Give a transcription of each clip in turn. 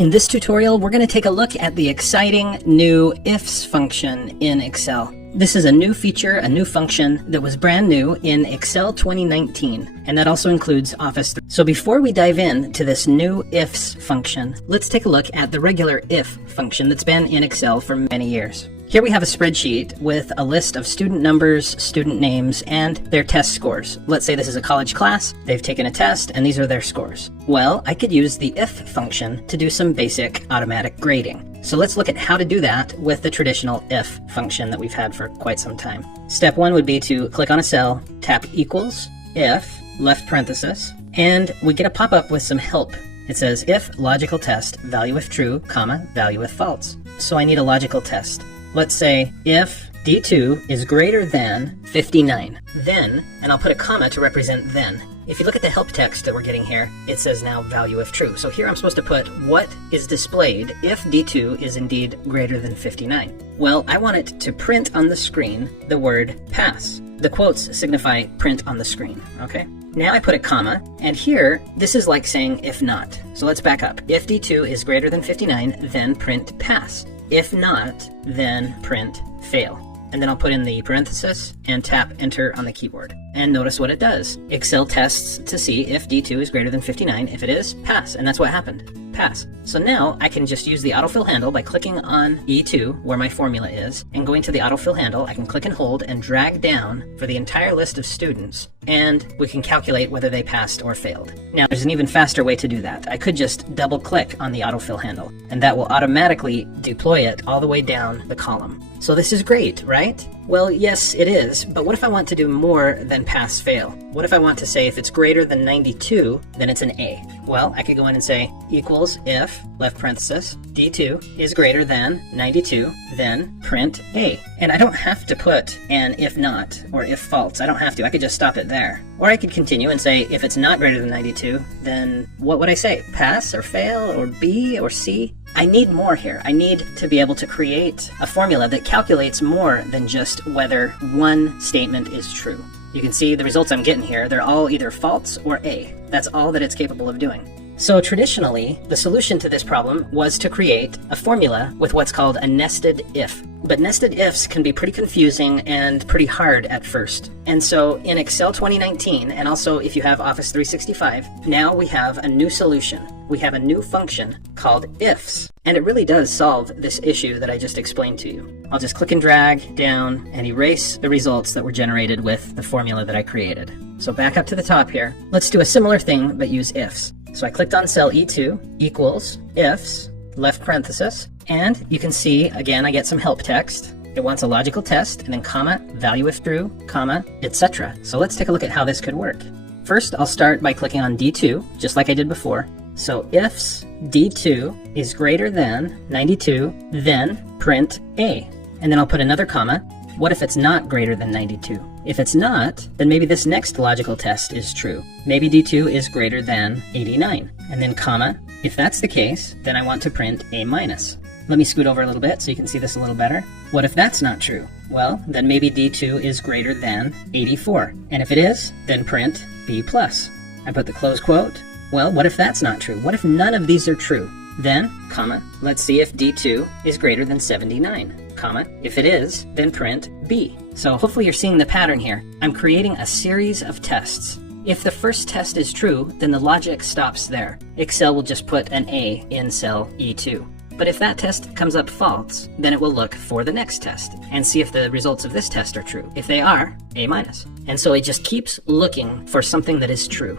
In this tutorial, we're going to take a look at the exciting new IFS function in Excel. This is a new feature, a new function that was brand new in Excel 2019, and that also includes Office 3. So before we dive in to this new IFS function, let's take a look at the regular if function that's been in Excel for many years. Here we have a spreadsheet with a list of student numbers, student names, and their test scores. Let's say this is a college class, they've taken a test, and these are their scores. Well, I could use the if function to do some basic automatic grading. So let's look at how to do that with the traditional if function that we've had for quite some time. Step one would be to click on a cell, tap equals, if, left parenthesis, and we get a pop-up with some help. It says if logical test, value if true, comma, value if false. So I need a logical test. Let's say if D2 is greater than 59, then, and I'll put a comma to represent then. If you look at the help text that we're getting here, it says now value if true. So here I'm supposed to put what is displayed if D2 is indeed greater than 59. Well, I want it to print on the screen the word pass. The quotes signify print on the screen, okay? Now I put a comma, and here, this is like saying if not. So let's back up. If D2 is greater than 59, then print pass. If not, then print fail. And then I'll put in the parenthesis and tap enter on the keyboard. And notice what it does. Excel tests to see if D2 is greater than 59. If it is, pass. And that's what happened. Pass. So now I can just use the autofill handle by clicking on E2 where my formula is, and going to the autofill handle, I can click and hold and drag down for the entire list of students, and we can calculate whether they passed or failed. Now there's an even faster way to do that. I could just double click on the autofill handle, and that will automatically deploy it all the way down the column. So this is great, right? Well, yes, it is, but what if I want to do more than pass-fail? What if I want to say if it's greater than 92, then it's an A? Well, I could go in and say equals if, left parenthesis, D2 is greater than 92, then print A. And I don't have to put an if not or if false. I don't have to. I could just stop it there. Or I could continue and say if it's not greater than 92, then what would I say? Pass or fail or B or C? I need more here. I need to be able to create a formula that calculates more than just whether one statement is true. You can see the results I'm getting here. They're all either false or A. That's all that it's capable of doing. So traditionally, the solution to this problem was to create a formula with what's called a nested if. But nested ifs can be pretty confusing and pretty hard at first. And so in Excel 2019, and also if you have Office 365, now we have a new solution. We have a new function called ifs. And it really does solve this issue that I just explained to you. I'll just click and drag down and erase the results that were generated with the formula that I created. So back up to the top here. Let's do a similar thing, but use ifs. So I clicked on cell E2, equals, ifs, left parenthesis, and you can see, again, I get some help text. It wants a logical test, and then comma, value if true, comma, etc. So let's take a look at how this could work. First, I'll start by clicking on D2, just like I did before. So ifs D2 is greater than 92, then print A. And then I'll put another comma. What if it's not greater than 92? If it's not, then maybe this next logical test is true. Maybe D2 is greater than 89. And then comma, if that's the case, then I want to print A minus. Let me scoot over a little bit so you can see this a little better. What if that's not true? Well, then maybe D2 is greater than 84. And if it is, then print B plus. I put the close quote. Well, what if that's not true? What if none of these are true? Then, comma, let's see if D2 is greater than 79, comma, if it is, then print B. So hopefully you're seeing the pattern here. I'm creating a series of tests. If the first test is true, then the logic stops there. Excel will just put an A in cell E2. But if that test comes up false, then it will look for the next test and see if the results of this test are true. If they are, A minus. And so it just keeps looking for something that is true.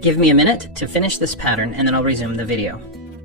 Give me a minute to finish this pattern and then I'll resume the video.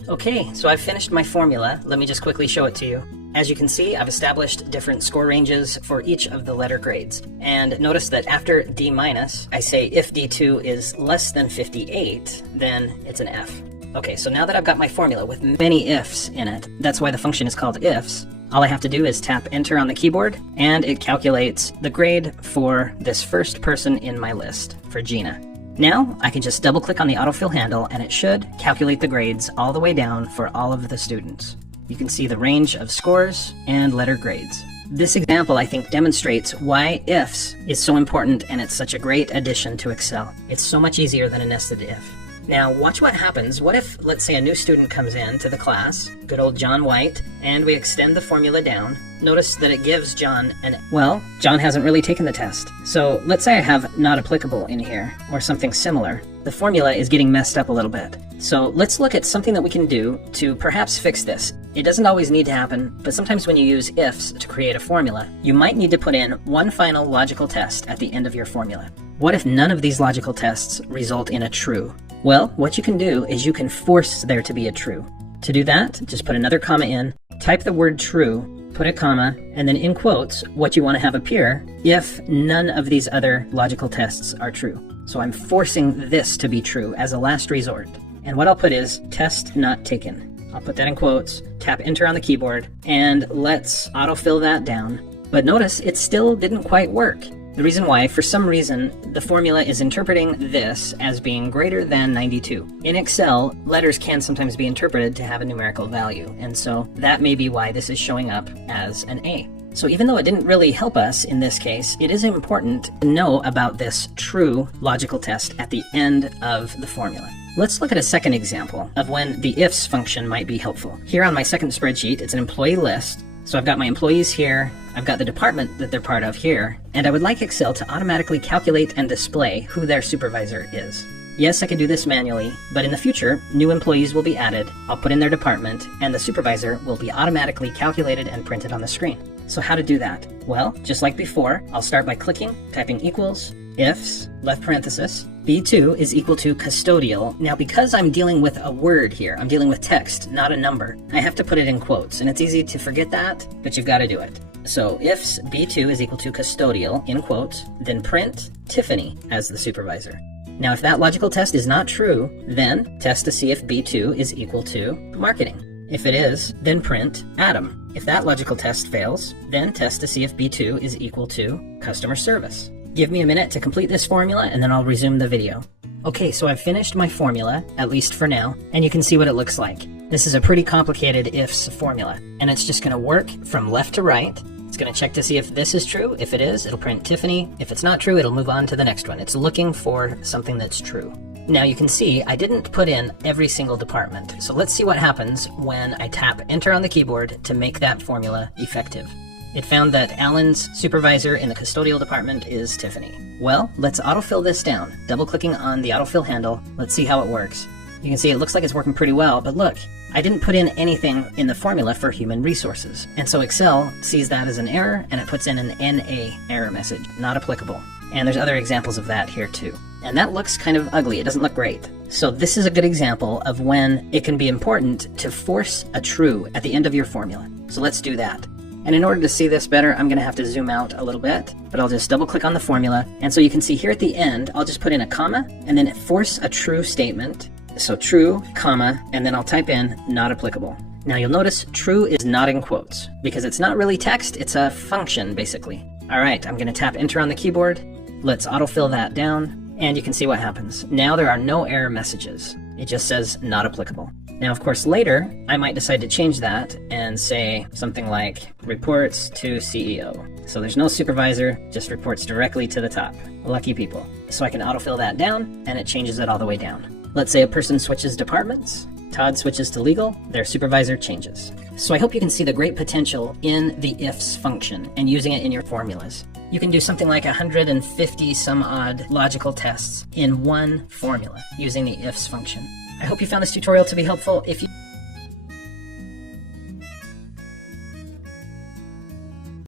Okay, so I've finished my formula. Let me just quickly show it to you. As you can see, I've established different score ranges for each of the letter grades. And notice that after D minus, I say if D2 is less than 58, then it's an F. Okay, so now that I've got my formula with many ifs in it, that's why the function is called ifs, all I have to do is tap enter on the keyboard, and it calculates the grade for this first person in my list, for Gina. Now, I can just double click on the autofill handle and it should calculate the grades all the way down for all of the students. You can see the range of scores and letter grades. This example, I think, demonstrates why ifs is so important and it's such a great addition to Excel. It's so much easier than a nested if. Now watch what happens. What if, let's say, a new student comes in to the class, good old John White, and we extend the formula down. Notice that it gives John well, John hasn't really taken the test. So let's say I have not applicable in here, or something similar. The formula is getting messed up a little bit. So let's look at something that we can do to perhaps fix this. It doesn't always need to happen, but sometimes when you use ifs to create a formula, you might need to put in one final logical test at the end of your formula. What if none of these logical tests result in a true? Well, what you can do is you can force there to be a true. To do that, just put another comma in, type the word true, put a comma, and then in quotes what you want to have appear if none of these other logical tests are true. So I'm forcing this to be true as a last resort. And what I'll put is test not taken. I'll put that in quotes, tap enter on the keyboard, and let's autofill that down. But notice it still didn't quite work. The reason why, for some reason, the formula is interpreting this as being greater than 92. In Excel, letters can sometimes be interpreted to have a numerical value, and so that may be why this is showing up as an A. So even though it didn't really help us in this case, it is important to know about this true logical test at the end of the formula. Let's look at a second example of when the ifs function might be helpful. Here on my second spreadsheet, it's an employee list. So I've got my employees here, I've got the department that they're part of here, and I would like Excel to automatically calculate and display who their supervisor is. Yes, I can do this manually, but in the future, new employees will be added, I'll put in their department, and the supervisor will be automatically calculated and printed on the screen. So how to do that? Well, just like before, I'll start by typing equals, ifs, left parenthesis, B2 is equal to custodial. Now because I'm dealing with a word here, I'm dealing with text, not a number, I have to put it in quotes, and it's easy to forget that, but you've got to do it. So ifs B2 is equal to custodial, in quotes, then print Tiffany as the supervisor. Now if that logical test is not true, then test to see if B2 is equal to marketing. If it is, then print Adam. If that logical test fails, then test to see if B2 is equal to customer service. Give me a minute to complete this formula and then I'll resume the video. Okay, so I've finished my formula, at least for now, and you can see what it looks like. This is a pretty complicated ifs formula, and it's just going to work from left to right. It's going to check to see if this is true. If it is, it'll print Tiffany. If it's not true, it'll move on to the next one. It's looking for something that's true. Now you can see I didn't put in every single department, so let's see what happens when I tap enter on the keyboard to make that formula effective. It found that Alan's supervisor in the custodial department is Tiffany. Well, let's autofill this down. Double-clicking on the autofill handle, let's see how it works. You can see it looks like it's working pretty well, but look, I didn't put in anything in the formula for human resources. And so Excel sees that as an error, and it puts in an NA error message, not applicable. And there's other examples of that here too. And that looks kind of ugly, it doesn't look great. So this is a good example of when it can be important to force a true at the end of your formula. So let's do that. And in order to see this better, I'm going to have to zoom out a little bit, but I'll just double click on the formula. And so you can see here at the end, I'll just put in a comma and then force a true statement. So true, comma, and then I'll type in not applicable. Now you'll notice true is not in quotes because it's not really text, it's a function basically. All right, I'm going to tap enter on the keyboard. Let's autofill that down and you can see what happens. Now there are no error messages. It just says not applicable. Now, of course, later, I might decide to change that and say something like reports to CEO. So there's no supervisor, just reports directly to the top. Lucky people. So I can autofill that down and it changes it all the way down. Let's say a person switches departments. Todd switches to legal, their supervisor changes. So I hope you can see the great potential in the ifs function and using it in your formulas. You can do something like 150 some odd logical tests in one formula using the ifs function. I hope you found this tutorial to be helpful. If you